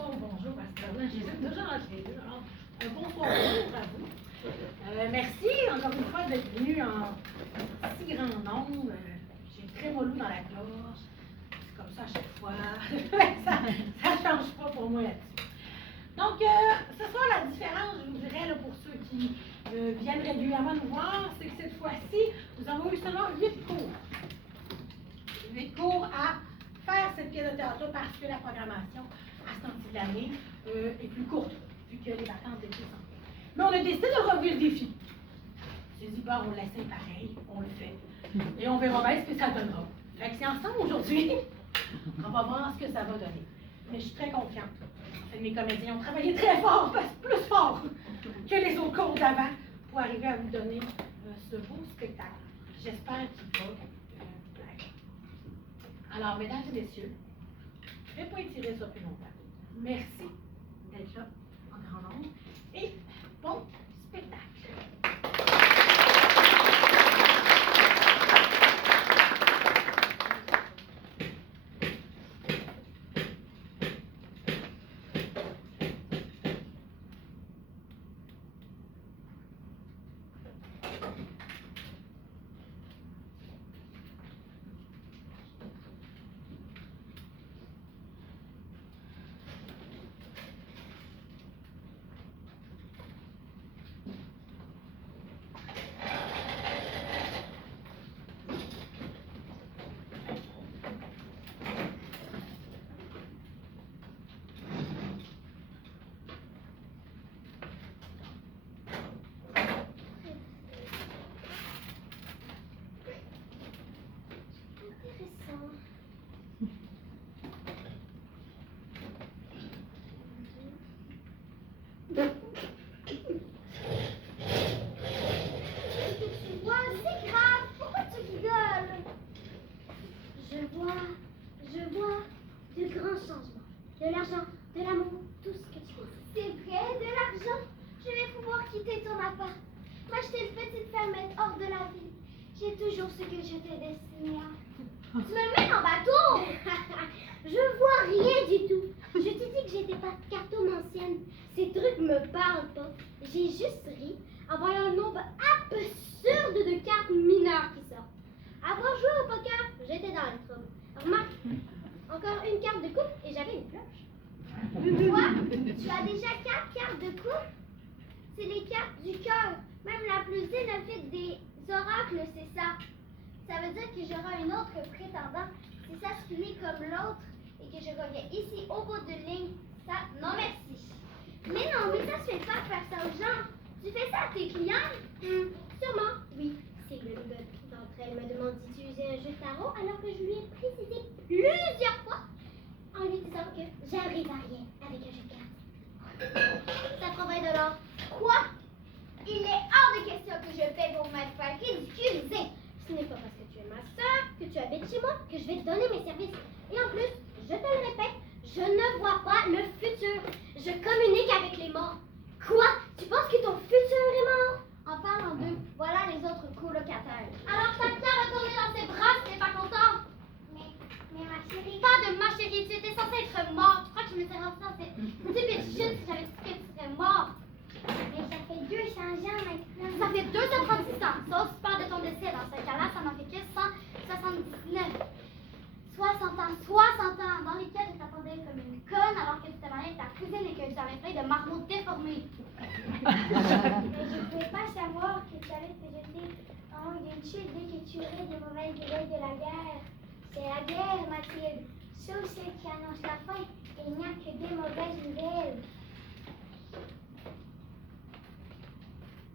bonsoir ou bonjour, parce que là, j'hésite toujours entre les deux. Alors, bonsoir, bonjour à vous. Merci encore une fois d'être venu en si grand nombre. J'ai très mollo dans la gorge. C'est comme ça à chaque fois. ça ne change pas pour moi là-dessus. Donc, ce soir, la différence, je vous dirais, là, pour ceux qui viennent régulièrement nous voir, c'est que cette fois-ci, nous avons eu seulement 8 cours. 8 cours à faire cette pièce de théâtre-là parce que la programmation à ce temps-ci de l'année est plus courte, vu que les vacances d'été sont faites. Mais on a décidé de relever le défi. J'ai dit, bon, on l'essaie pareil, on le fait. Et on verra bien ce que ça donnera. Fait que c'est ensemble aujourd'hui, on va voir ce que ça va donner. Mais je suis très confiante. En fait, mes comédiens ont travaillé très fort, plus fort que les autres cours d'avant, pour arriver à vous donner ce beau spectacle. J'espère qu'il va plaire. Alors, mesdames et messieurs, je ne vais pas étirer ça plus longtemps. Merci d'être là en grand nombre et bon spectacle. J'ai toujours ce que je t'ai destiné à. Tu me mets en bateau. Je vois rien du tout. Je t'ai dit que j'étais pas cartomancienne. Ces trucs me parlent pas. J'ai juste ri en voyant le nombre absurde de cartes mineures qui sortent. Avoir joué au poker, j'étais dans le trouble. Remarque, encore une carte de coupe et j'avais une cloche. Toi, tu as déjà 4 cartes de coupe? C'est les cartes du cœur. Même la plus néophyte des oracles, c'est ça. Ça veut dire que j'aurai une autre prétendant si ça se finit comme l'autre et que je reviens ici au bout de ligne. Ça, non merci. Mais non, mais ça se fait pas faire ça aux gens. Tu fais ça à tes clients? Sûrement, oui. C'est l'une d'entre elles me demande d'utiliser un jeu de tarot alors que je lui ai précisé plusieurs fois en lui disant que j'arrive à rien avec un jeu de cartes. Ça prend bien de l'or. Quoi? Il est hors de question que je paie pour me faire ridiculiser. Ce n'est pas parce que tu es ma soeur, que tu habites chez moi, que je vais te donner mes services. Et en plus, je te le répète, je ne vois pas le futur. Je communique avec les morts. Quoi? Tu penses que ton futur est mort? En parlant d'eux, voilà les autres colocataires. Alors t'as qu'à retourner dans ses bras si t'es pas content. Mais ma chérie... Pas de ma chérie, tu étais censée être mort. Tu crois que je me serais rendu dans cette stupide chute si j'avais dit que tu serais mort? Mais ça fait 200 ans maintenant. Ça fait 236 ans. Sauf si tu parles de ton décès. Dans ce cas-là, ça n'en fait que 179. 60 ans dans lesquels je t'attendais comme une conne alors que tu te mariais avec ta cousine et que tu avais plein de marmots déformés. Mais je ne pouvais pas savoir que tu allais te jeter en haut d'une chute dès que tu aurais des mauvaises nouvelles de la guerre. C'est la guerre, Mathilde. Sauf celle qui annonce la fin. Il n'y a que des mauvaises nouvelles.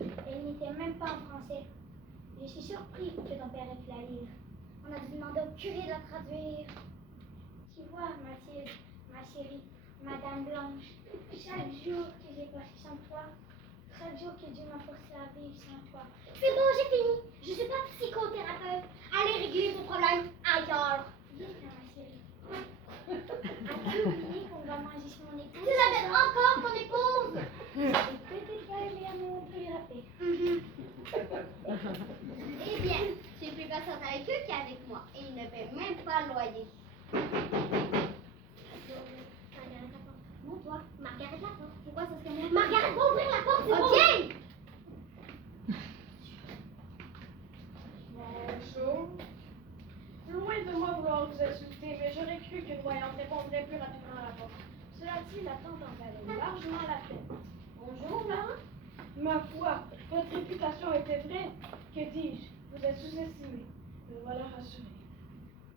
Elle n'était même pas en français. Je suis surpris que ton père ait pu la lire. On a dû demander au curé de la traduire. Tu vois, Mathilde, ma chérie, Madame Blanche, chaque jour que j'ai passé sans toi, chaque jour que Dieu m'a forcé à vivre sans toi. C'est bon, j'ai fini. Je ne suis pas psychothérapeute. Allez régler vos problèmes ailleurs. Viens, ma chérie. As-tu oublié qu'on va manger chez mon épouse? Tu l'appelles encore ton épouse? Peut-être pas les amours plus rapide. Eh bien, tu es plus patiente avec eux qu'avec moi. Et ils ne paient même pas le loyer. Mon pour toi. Margaret Laporte. Pourquoi ça serait moi? Margaret va ouvrir la porte, c'est bon. Ok. Bonjour. Loin de moi vouloir vous insulter, mais j'aurais cru qu'une voyante répondrait plus rapidement à la porte. Cela dit, l'attente en valait largement la peine. Bonjour, Laurent. Ma foi, votre réputation était vraie. Que dis-je? Vous êtes sous-estimé. Me voilà rassuré.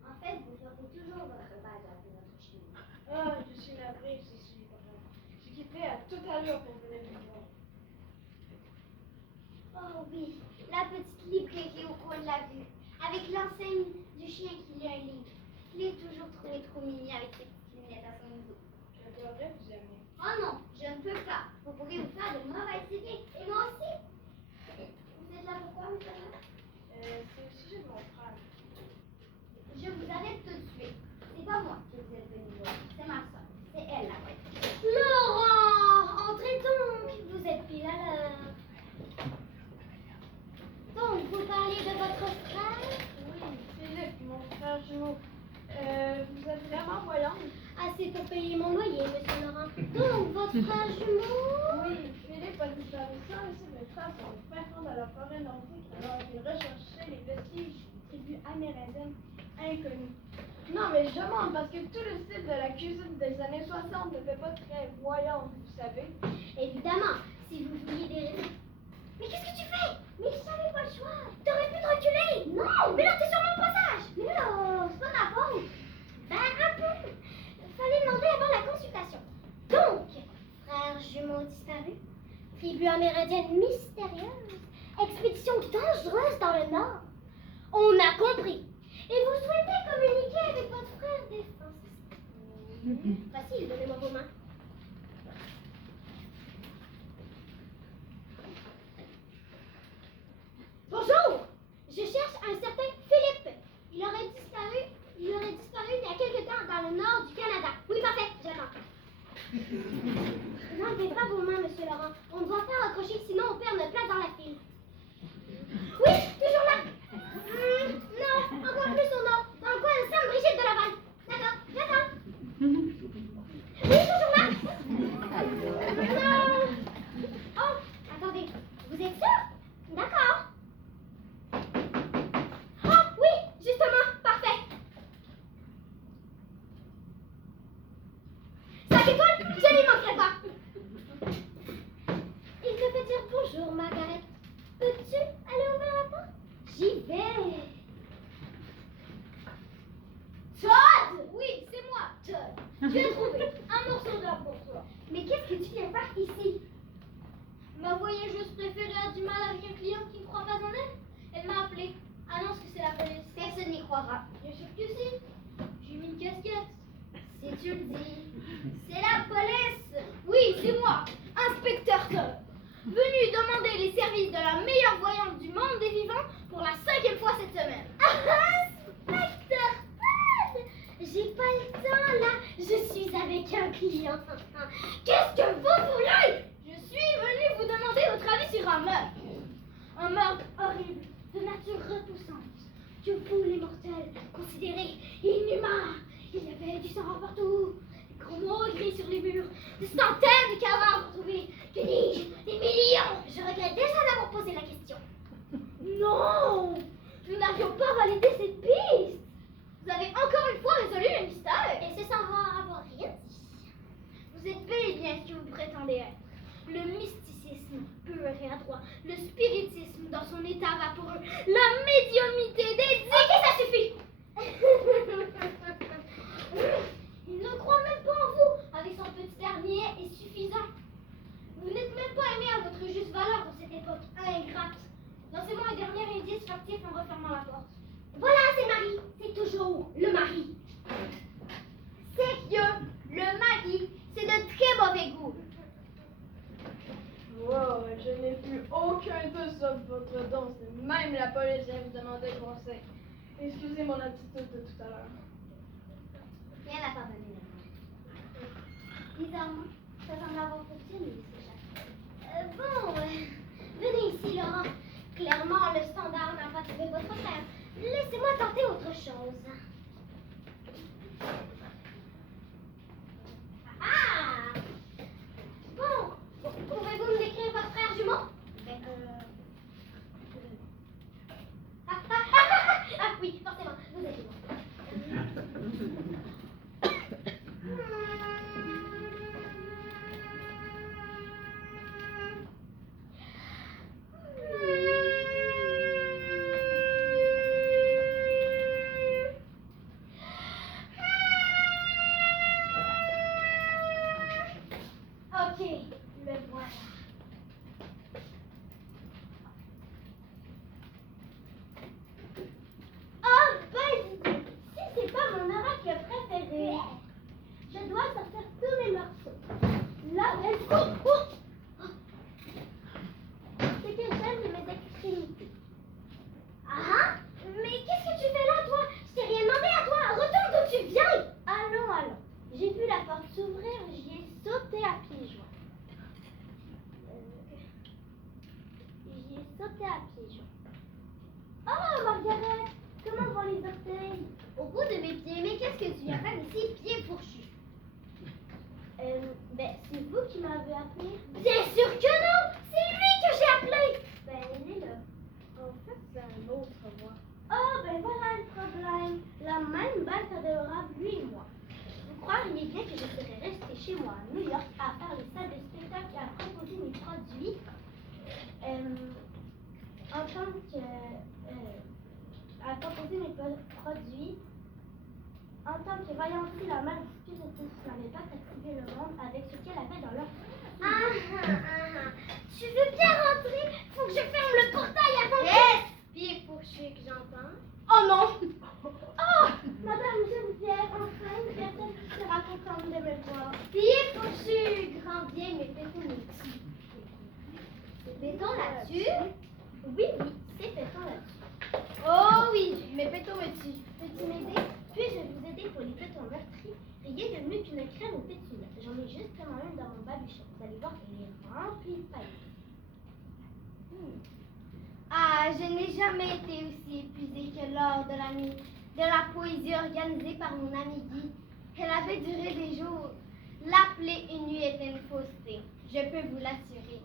En fait, vous ferez toujours votre badge après notre chemin. Ah, je suis navrée, je suis grave. Je quitterai à tout à l'heure pour venir vous voir. Oh oui, la petite librairie au coin de la rue, avec l'enseigne du chien qui lit un livre. Je l'ai toujours trouvé trop mignon avec ses petites lunettes à son dos. J'adorerais vous aimer. Oh non, je ne peux pas. Vous pourrez vous faire de mauvaises idées. Et moi aussi. Vous êtes là pourquoi, monsieur Laurent? C'est au sujet de mon frère. Je vous arrête tout de suite. C'est pas moi que vous êtes venu voir. C'est ma soeur. C'est elle, la vraie. Laurent, entrez donc. Vous êtes pile à l'heure. Donc, vous parlez de votre frère? Oui, Philippe, mon frère jumeau. Vous êtes vraiment voyante? Assez pour payer mon loyer, monsieur Laurent. Donc, votre frère jumeau? Oui, Philippe a disparu sans laisser de traces dans le fin fond de la forêt nordique alors qu'il recherchait les vestiges d'une tribu amérindienne inconnue. Non, mais je demande parce que tout le style de la cuisine des années 60 ne fait pas très voyante, vous savez. Évidemment, si vous vouliez des raisins. Mais qu'est-ce que tu fais? Mais je n'avais pas le choix. T'aurais pu te reculer. Non, mais là, t'es sur mon passage. Mais là, c'est pas ma faute. Ben, un peu. Fallait demander avant la consultation. Donc, frère jumeau disparu, tribu amérindienne mystérieuse, expédition dangereuse dans le Nord. On a compris. Et vous souhaitez communiquer avec votre frère défensif. Facile, donnez-moi vos mains. Bonjour, je cherche un certain Philippe. Il aurait disparu il y a quelque temps dans le nord du Canada. Oui, parfait, j'attends. N'enlevez pas vos mains, monsieur Laurent. On doit faire accrocher, sinon on perd notre place dans la file. Oui, toujours là. Non, encore plus au nord, dans le coin de Sainte-Brigitte de Laval. D'accord, j'attends. Oui, toujours là. Non. Oh, attendez, vous êtes sûr? D'accord. Oh, oui, justement, parfait. 5 étoiles, je n'y manquerai pas. Il te fait dire bonjour, Margaret. Peux-tu aller ouvrir la porte? J'y vais. Todd! Oui, c'est moi, Todd. J'ai trouvé un morceau d'or pour toi. Mais qu'est-ce que tu viens faire ici? Ma voyageuse préférée a du mal avec un client qui ne croit pas en elle. Elle m'a appelé. Annonce que c'est la police. Personne n'y croira. Bien sûr que si. J'ai mis une casquette. Si tu le dis. C'est la police. Oui, c'est moi, inspecteur Todd. Venu demander les services de la meilleure voyante du monde des vivants pour la 5e fois cette semaine. Inspecteur Todd! J'ai pas le temps là. Je suis avec un client. Qu'est-ce que vous voulez? Je suis venue vous demander votre avis sur un meurtre. Un meurtre horrible, de nature repoussante, que vous, les mortels, considérez inhumain. Il y avait du sang partout, des gros mots écrits sur les murs, des centaines de cadavres retrouvés. Que dis-je? Des millions. Je regrette déjà d'avoir posé la question. Non, nous n'avions pas validé cette piste. Vous avez encore une fois résolu le mystère. Et c'est sans avoir rien dit. Vous êtes bel et bien ce que vous prétendez être. Le mysticisme pur et adroit, le spiritisme dans son état vaporeux, la médiumnité des... Ok, ça suffit. Il ne croit même pas en vous. Avec son petit dernier est suffisant. Vous n'êtes même pas aimé à votre juste valeur dans cette époque ingrate. Lancez-moi un dernier indice factif en refermant la porte. Voilà, c'est Marie. C'est toujours le mari. C'est que le mari, c'est de très mauvais goût. Wow, je n'ai plus aucun doute sur votre don. Même la police vient vous demander conseil. Excusez mon attitude de tout à l'heure. Rien à pardonner. Bizarrement, ça semble avoir fonctionné, ces chats. Venez ici, Laurent. Clairement, le standard n'a pas trouvé votre frère. Laissez-moi tenter autre chose. Ah! vous êtes Ok, le voilà. Oh, bonne idée. Si c'est pas mon oracle préféré, je dois sortir tous mes morceaux. Là, c'est que j'aime de mes extrémités. Ah, mais qu'est-ce que tu fais là, toi? Je t'ai rien demandé à toi. Retourne d'où tu viens. Allons, allons. J'ai vu la porte s'ouvrir, j'y ai sauté à pieds joints. J'y ai sauté à pieds joints. Oh, Margaret, comment vont les orteils? Au bout de mes pieds, mais qu'est-ce que tu as fait ici, pieds fourchus? C'est vous qui m'avez appelé? Bien sûr que non! C'est lui que j'ai appelé! Il est là. En fait, c'est un autre moi. Oh, voilà le problème. La même bête adorable, lui et moi. Vous croiriez bien que je serais restée chez moi à New York à faire les salles de spectacle et à proposer mes produits en tant que... à proposer mes produits en tant que voyant si la mère spiritus n'avait pas captivé le monde avec ce qu'elle avait dans leur... Tu veux bien rentrer? Faut que je ferme le portail avant que... Yes! Pieds fourchus que j'entends. Oh non! Oh! Madame, je vous viens enfin une personne qui sera contente de me voir. Pieds fourchus, grand bien, mais pétons là-dessus. Pétons là-dessus? Oui, c'est pétons là-dessus. Oh oui, mais pétons là-dessus. Peux-tu m'aider? Puis-je vous aider pour les pétons meurtris? Rien de mieux qu'une crème au pétunia. J'en ai justement une dans mon baluchon. Vous allez voir qu'elle est remplie de paillettes. Ah, je n'ai jamais été aussi épuisée que lors de la nuit de la poésie organisée par mon ami Guy. Elle avait duré des jours. L'appeler une nuit était une fausseté, je peux vous l'assurer.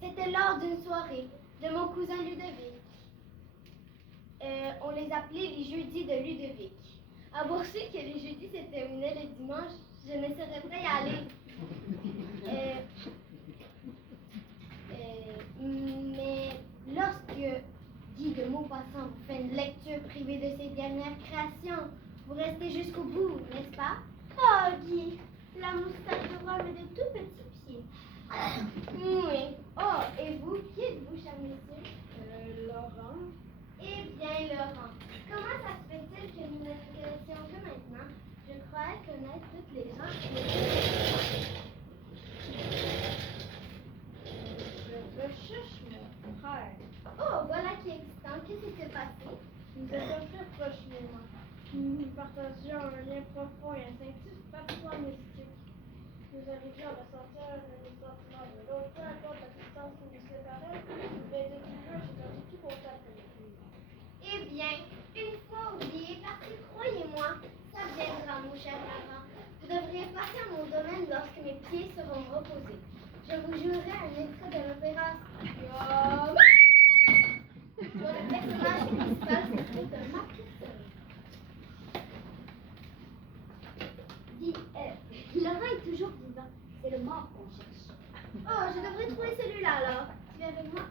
C'était lors d'une soirée de mon cousin Ludovic. On les appelait les jeudis de Ludovic. À Boursier que les jeudis se terminaient le dimanche, je ne serais pas y aller. Mais lorsque Guy de Maupassant vous fait une lecture privée de ses dernières créations, vous restez jusqu'au bout, n'est-ce pas? Oh, Guy, la moustache de rhum et de tout petits pieds. Oui. Oh, et vous, qui êtes-vous, cher monsieur? Laurent. Eh bien, Laurent, comment ça se fait-il que nous ne nous connaissions que maintenant? Je croyais connaître toutes les gens qui Je recherche mon frère. Oh, voilà qui est excitant. Qu'est-ce qui s'est passé? Nous étions très proches, lui et moi. Nous partagions un lien profond et instinctif, parfois mystique. Nous arrivions à ressentir les sentiments de l'autre, peu importe la distance qui nous séparait, mais depuis peu, j'ai perdu tout contact avec lui. Eh bien, une fois oublié, parce que croyez-moi, ça viendra, mon cher Laurent. Vous devriez passer à mon domaine lorsque mes pieds seront reposés. Je vous jouerai un extrait de l'opéra. Dont le personnage principal c'est de Marcus. Dis, Laurent est toujours vivant. C'est le mort qu'on cherche. Oh, je devrais trouver celui-là alors. Tu es avec moi?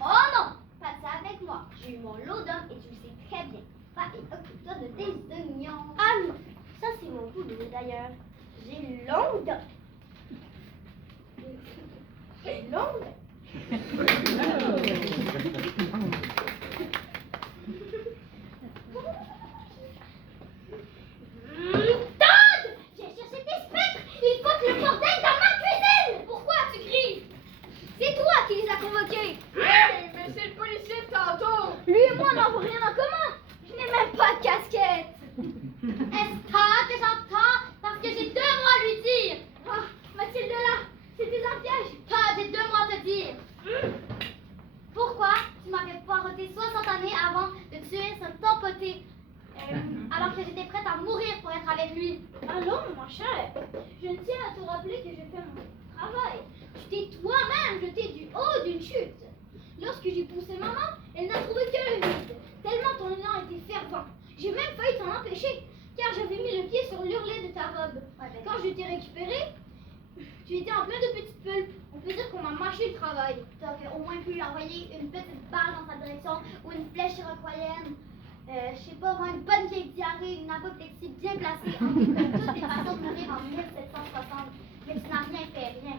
Oh non! Pas de ça avec moi. J'ai eu mon lot d'hommes et tu le sais très bien. Va et occupe-toi de tes oignons. Ah non! Ça c'est mon boulot d'ailleurs. J'ai longue dents. Longue? Todd! Viens chercher tes spectres! Il faut que le bordel dans ma cuisine! Pourquoi tu cries? C'est toi qui les as convoqués! Hey, mais c'est le policier de tantôt! Lui et moi n'avons rien en commun! Je n'ai même pas de casquette! Est-ce que j'entends? Parce que j'ai 2 mots à lui dire! Oh, Mathilde là! C'était un piège! Todd, j'ai 2 mots à te dire! Pourquoi tu m'avais poireauté 60 années avant de tuer ce tempoté alors que j'étais prête à mourir pour être avec lui? Allons, mon cher, je tiens à te rappeler que j'ai fait mon travail. Tu t'es toi-même jeté du haut d'une chute. Lorsque j'ai poussé maman, elle n'a trouvé que le vide. tellement ton élan était fervent. J'ai même failli t'en empêcher, car j'avais mis le pied sur l'ourlet de ta robe. Quand je t'ai récupéré, tu étais en plein de petites pulpes. On peut dire qu'on m'a mâché le travail. Tu aurais au moins pu lui envoyer une petite balle dans sa direction ou une flèche iroquoienne. Je sais pas, moi, une bonne vieille diarrhée, une apoplexie bien placée en toutes les façons de mourir en 1760. Mais tu n'as rien fait, rien.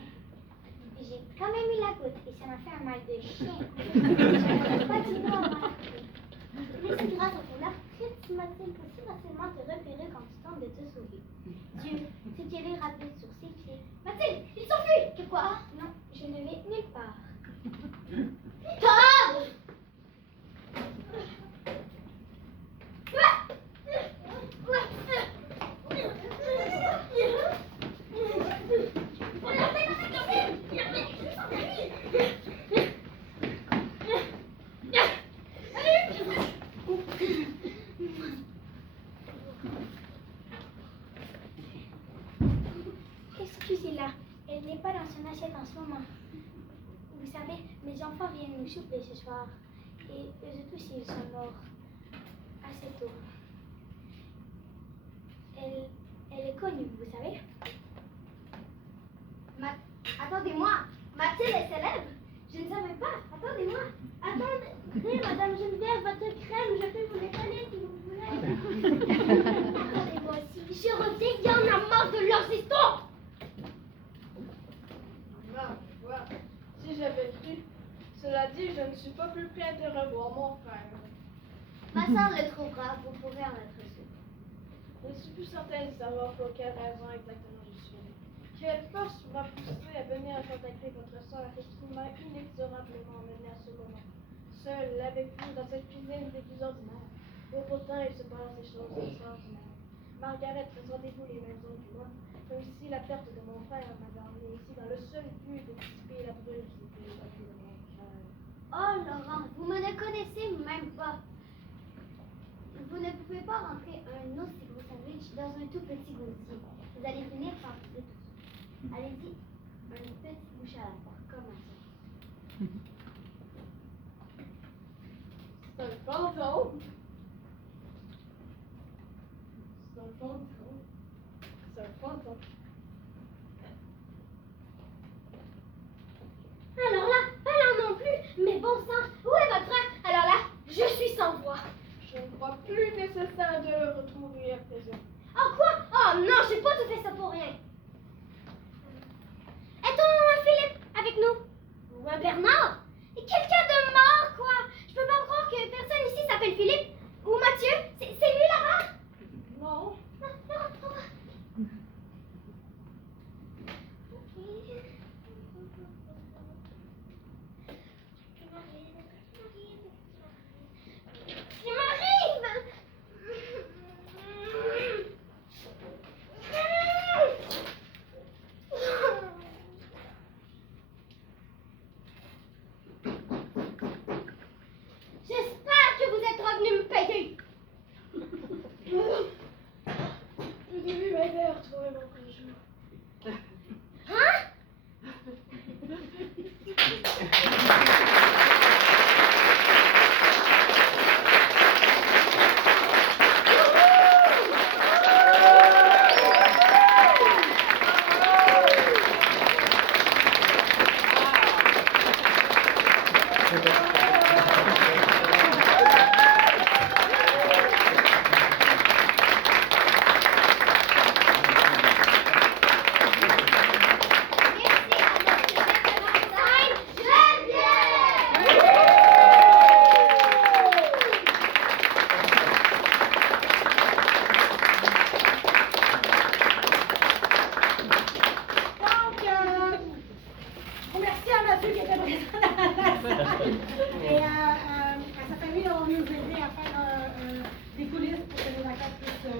Et j'ai quand même eu la goutte et ça m'a fait un mal de chien. J'avais pas dit non avant la coupe. Mais c'est grâce à ton arthrite, Mathilde, peut si facilement te repérer quand tu tentes de te sauver. Dieu, c'est qu'elle est rapide sur ses pieds. Mathilde, il s'enfuit! Que quoi? Non, je ne vais nulle part. Tom! Excusez-la, elle n'est pas dans son assiette en ce moment. Vous savez, mes enfants viennent nous souper ce soir. Et eux tous, ils sont morts assez tôt. Elle est connue, vous savez. Attendez-moi, Mathilde est célèbre. Je ne savais pas. Attendez-moi. Attendez, Madame Geneviève, votre crème, je peux vous l'étaler si vous voulez. Attendez-moi aussi. Je reviens, il y en a marre de leurs histoires. Ma foi, si j'avais cru. Cela dit, je ne suis pas plus près de revoir mon frère. Ma soeur le trouvera, vous pourrez en être sûr. Je ne suis plus certaine de savoir pour quelle raison exactement je suis là. Quelle force m'a poussé à venir contacter votre soeur et qui m'a inexorablement mené à ce moment. Seule avec vous dans cette cuisine des plus ordinaires. Et pourtant, il se passe des choses extraordinaires. Margaret, présentez-vous les mêmes ondes que moi, comme si la perte de mon frère m'avait emmené ici dans le seul but de dissiper la brûle qui était évacuée de mon cœur. Oh Laurent, vous me ne connaissez même pas. Vous ne pouvez pas rentrer un aussi gros sandwich dans un tout petit gosier. Vous allez finir par tout. Allez-y, une petite bouche à la fois, comme ça. C'est un fantôme. C'est un fantôme. C'est un fantôme. Alors non plus! Mais bon sang, où est votre frère? Alors là, je suis sans voix. Je ne crois plus nécessaire de le retrouver à présent. Oh quoi? Oh non, j'ai pas tout fait ça pour rien. Est-on Philippe avec nous? Ou un Bernard? Et quelqu'un de mort, quoi! Je peux pas croire que personne ici s'appelle Philippe. Ou Mathieu. C'est lui là-bas? Non. Il m'arrive! J'espère que vous êtes revenu me payer. Je devais m'aider à retrouver mon conjoint. Hein? Merci à Mathieu qui était présent dans la salle et à sa famille d'avoir nous aider à faire des coulisses pour que les acteurs puissent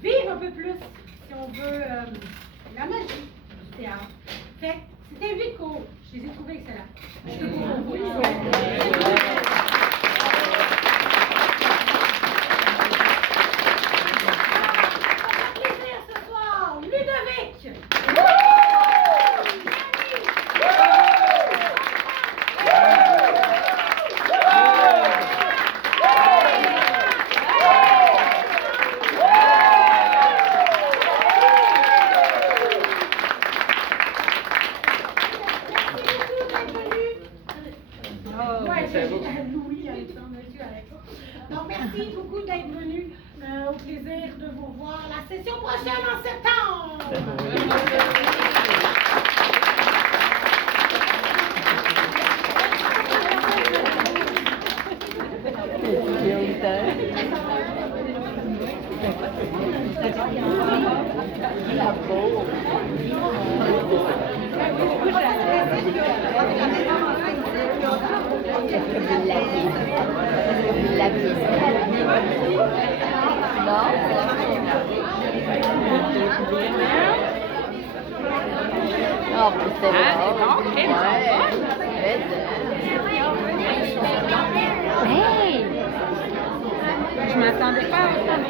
vivre un peu plus, si on veut, la magie du théâtre. Fait que c'était 8 cours. Je les ai trouvés excellents. beaucoup d'être venus. Au plaisir de vous revoir la session prochaine en septembre. La pièce. Non, mais c'est bon. Hey! Je m'attendais pas à autant de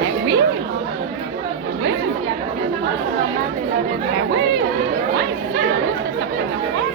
Ben oui! Oui! Ben oui! Oui, c'est ça, c'est sa première fois.